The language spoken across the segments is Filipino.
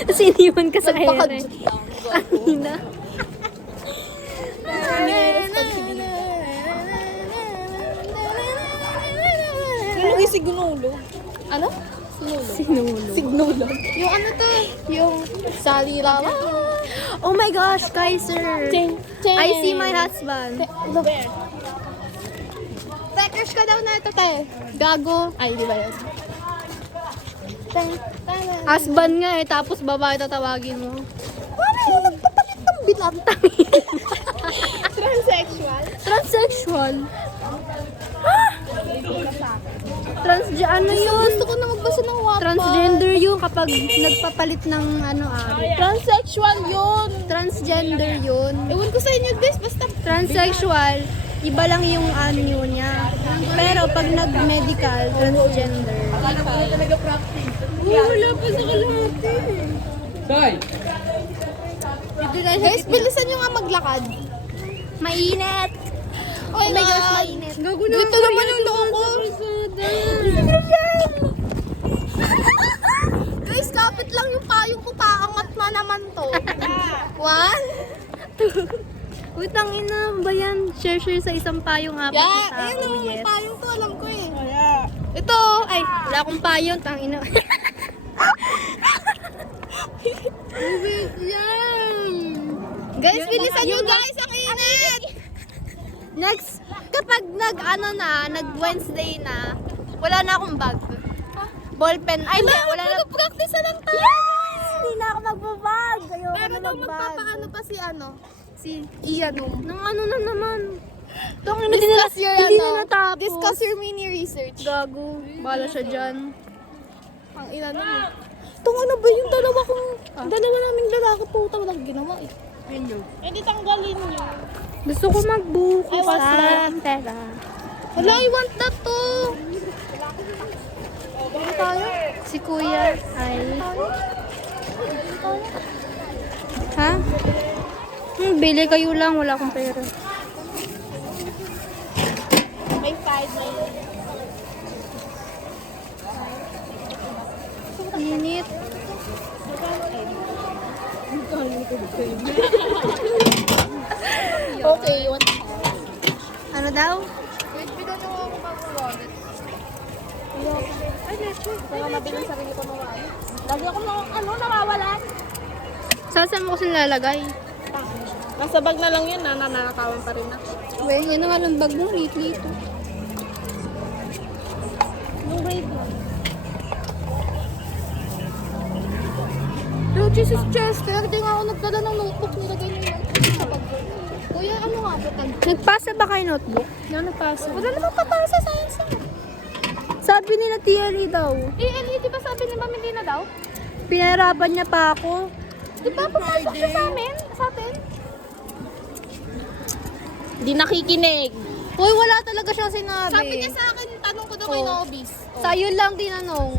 Tapos iniwan ka sa ere. Nagpaka-jut lang. Ina. May responsibilidad. Nilagay si Gunulog. Ano? Sinulog. Sinulog. Signulog. Yung ano to? Yung salirala. Oh my gosh, Kaiser. I see my husband. Tekers ka daw na ito, te. Gago. Ay, di ba yun? Husband nga eh, tapos babae tatawagin mo. Paano yung nagpapalit ng bilat? Transsexual? Transsexual. Ano yun? Gusto ko na magbasa ng Wattpad. Transgender yun kapag nagpapalit ng ano Transsexual yun. Transgender yun. Ewan ko sa inyo, guys. Basta Transsexual, iba lang yung anyo niya. Pero pag nag-medical, transgender. wala pa sa kalahati. Guys, bilisan nyo nga maglakad. Mainit! Oh my gosh, mainit. Gago na. Dito naman yung loko ko. Guys, kapit lang yung payong ko. Paangat na naman to. One? Utang ina ba yan? Share sa isang payong apat na Yeah, tao. ayun yung Yes. payong to. Alam ko eh. Ito, ay, wala akong payong. Tang ina. Guys, bilisan nyo guys. Ang init. Next, kapag nag-Wednesday na, wala na akong bag. Ballpen, ay hindi, wala na. Practice na lang tayo. Yes! Hindi na ako magbabag. Ayoko Pero na daw magbag. magpapaano pa si ano? Si, Ian. nang ano na naman. Tong ina, Discuss your hindi ano, na natapos. Discuss your mini research. Gago. Bala siya dyan. Ang ina naman. Itong ano ba yung dalawa naming lalaki puta walang ginawa eh. Eh di tanggalin nyo. Gusto ko magbuko I want sa that. pera. Hala, I want that to. Ano tayo? Si kuya ay... Ha? Bili kayo lang. Wala akong pera. May 5 na yun. Init. Okay, you want Ano daw? wait, bigyan nyo ako ng wallet. Ay, let's go. Kaya mabiling sarili ko nawala. Lagi ako nawawalan. Saan mo kasi nilalagay? Nasa bag na lang yun, nanakawan pa rin na. Weh, yan ang alam bag mo. Lately ito. Yung grade mo. Oh, Jesus Chester, di nga ako nagdala ng notebook. Nilagay niyo yung notebook sa bag ko. Kuya, ano nga ba tag? Nagpasa ba kayo notebook? Yan, nagpasa. Wala namang papasa sa science na. Sabi nila TLE daw. di ba sabi ni Ma'am hindi na daw? Pinahirapan niya pa ako. Di ba pumasok siya sa amin? Sa atin? Di nakikinig. Uy, wala talaga siya sinabi. Sabi niya sa akin, tanong ko daw kay Nobis. Sa'yo lang tinanong.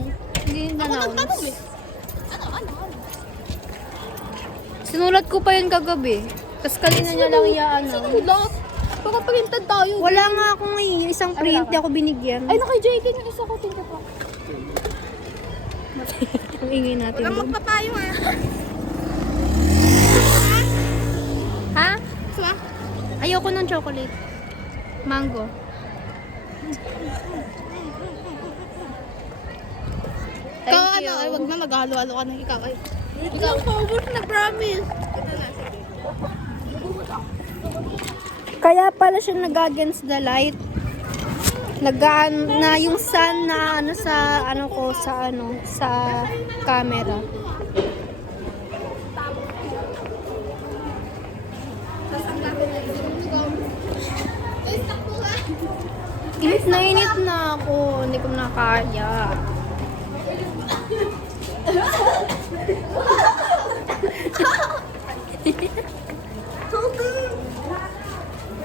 Hindi Ako na-announce. nagtanong eh. Ano? Sinulat ko pa yun kagabi. Tapos kanina niya lang ano. Sinulat. Baka printed tayo. Wala nga akong isang print. Di ako binigyan. Ay, naka JD yung isa ko. Tingnan pa. Ang ingay natin Walang doon. magpapayo ah. Ha? Sua? Ayoko ng chocolate. Mango. Thank Ikaw you. ano, ay wag na maghalo-halo ka ng ikaw. Ay. Ikaw, forward na promise. Kaya pala siya nag-against the light. Na yung sun na ano sa ano ko sa ano sa camera. Init na ako. Hindi ko na kaya.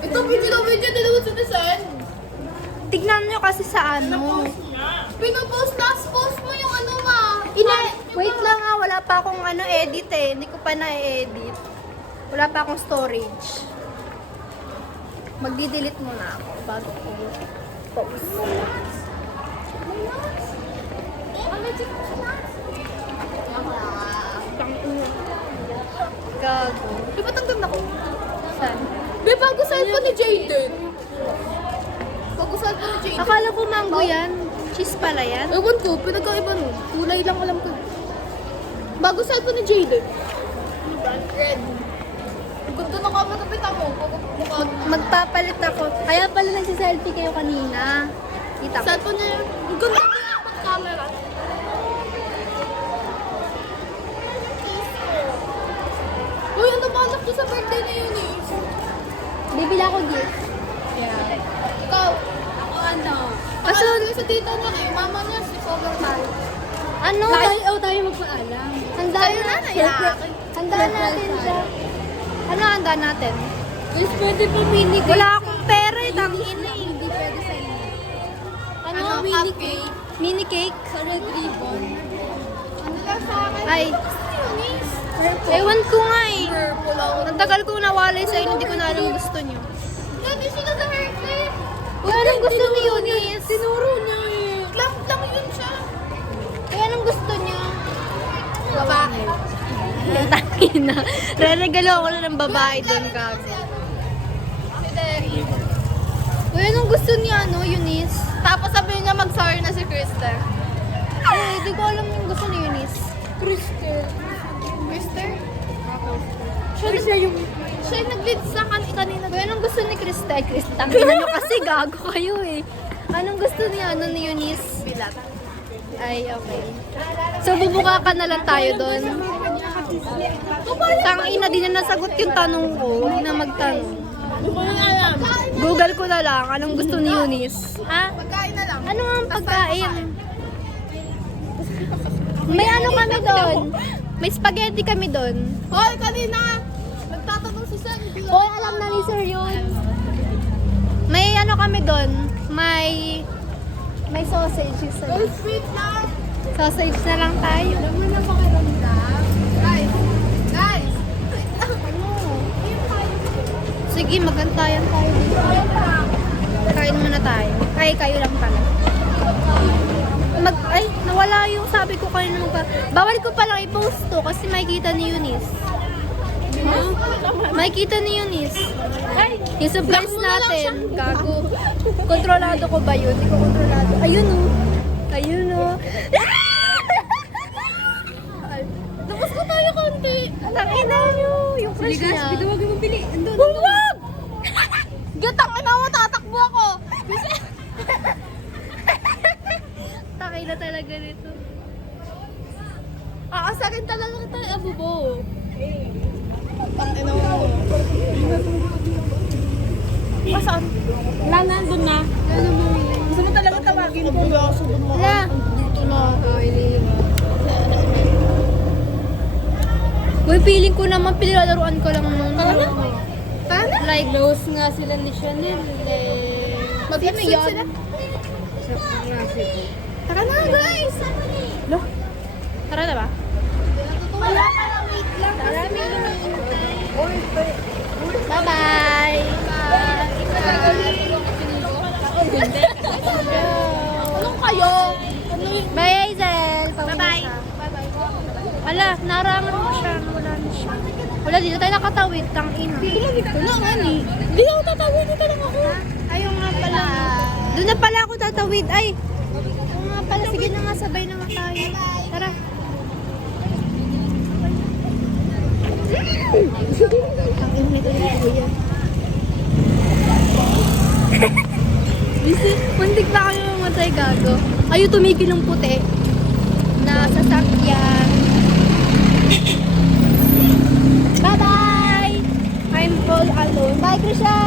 Ito, video, dalawa sa design. Tignan nyo kasi sa ano. Pinopost, last post mo yung ano ma. Wait lang ah, wala pa akong ano edit eh. Hindi ko pa na-edit. Wala pa akong storage. Magdi-delete muna ako bago ko post. Allergic ko sa nuts. gago. Di ba ang ganda ko? Saan? Di bago cellphone ni Jaden. Bago cellphone ni Jaden. Akala ko mango yan. Cheese pala yan. Ewan ko, pinagkaiba nun. Kulay lang alam ko. Bago cellphone ni Jaden. Red. Ang ganda na kapit ang pita mo. Magpapalit ako. Kaya pala nagsiselfie kayo kanina. Kita ko. Cellphone niya yun. Ang ganda na pag-camera. Uy, ang nabalak ko sa birthday na yun eh. Bibili ako gift. Ikaw. Ako ano. Kaso, Sa tita niya eh. Mama niya si Overman. ano? Tayo magpaalam. Handaan Tayo na, natin. yakin. Handaan natin siya. Ano handaan natin? Guys, pwede pa mini Wala akong pera eh. Tangin eh. Hindi pwede sa inyo. Ano? Mini cake. Mini cake? Sa red ribbon. Ano lang sa akin? Ay. Eunice. Ewan ko nga eh. Purple ako. Ang tagal kong nawalay sa inyo. Hindi ko na alam gusto niyo. Hindi sila sa haircut. Uy, anong gusto ni Eunice? Tinuro niya eh. Lang yun siya. Uy, anong gusto niyo? Babae. Tangin na. Re-regalo ako na ng babae doon kago. Si Terry. Uy, anong gusto niya, ano, Eunice? Tapos sabihin niya mag-sorry na si Kristen. Ay, hindi ko alam yung gusto ni Eunice. Kristen? Siya yung nag-lead sa kanina. Uy, anong gusto ni Krista? Ay, Krista, tangina nyo kasi gago kayo eh. Anong gusto niya, ano, ni Eunice? Bilat. Ay, okay. So, bubuka ka na lang tayo doon. Tangina, di na nasagot yung tanong ko. Huwag na magtanong. Hindi ko lang alam. Google ko na lang anong gusto ni Eunice. Ha? Pagkain na lang. Ano nga ang pagkain? May ano kami doon. May spaghetti kami doon. Hoy, kanina! Nagtatanong si Sam. Hoy, alam na ni Sir yun. May ano kami doon. May sausage. Ay, sweet lang. Sausage na lang tayo. Alam mo na pakiramdam. Guys! Ano? Sige, magantayan tayo dito. Kain muna tayo. Ay, kayo lang pala. Ay, nawala yung sabi ko kanina bawal ko palang i-post to kasi makikita ni Eunice. Makikita ni Eunice. Ay! Yung supplies natin. Gago. Kontrolado ko ba yun? Hindi ko kontrolado. Ayun o. Ayun o. Tapos ko tayo konti. Tangina nyo. Yung crush niya. Huwag mo pili. Andun. Huwag! Gatang ina mo, tatakbo ako. Takay na talaga nito. Aasakin talaga kita, abubo. Ang ina mo. Saan? Wala na, doon na. Gusto mo talaga tawagin ko? Wala. Dito na. Uy, feeling ko naman pinilalaruan ko lang nun. Talaga? Paano? Like, Close nga sila ni Chanel eh. Magkano yun? tara na guys! Lo? Tara na ba? Wala pa lang, wait lang. Marami Bye-bye! Anong kayo? Ano yung... Bye, Hazel! Bye-bye. Wala, narangan mo siya. Wala na siya. Wala, dito tayo nakatawid. Tangina. Dito lang, ani. Hindi ako tatawid. Dito lang ako. Ayaw nga pala. Doon na pala ako tatawid. Ay! Oo nga pala. Sige na nga, sabay na nga tayo. Tara. Ang init ulit ko yan. Muntik pa kayo mamatay, gago. Ayaw tumigil ng puti. Na sasakyan. Bye-bye! I'm all alone. Bye, Krisha!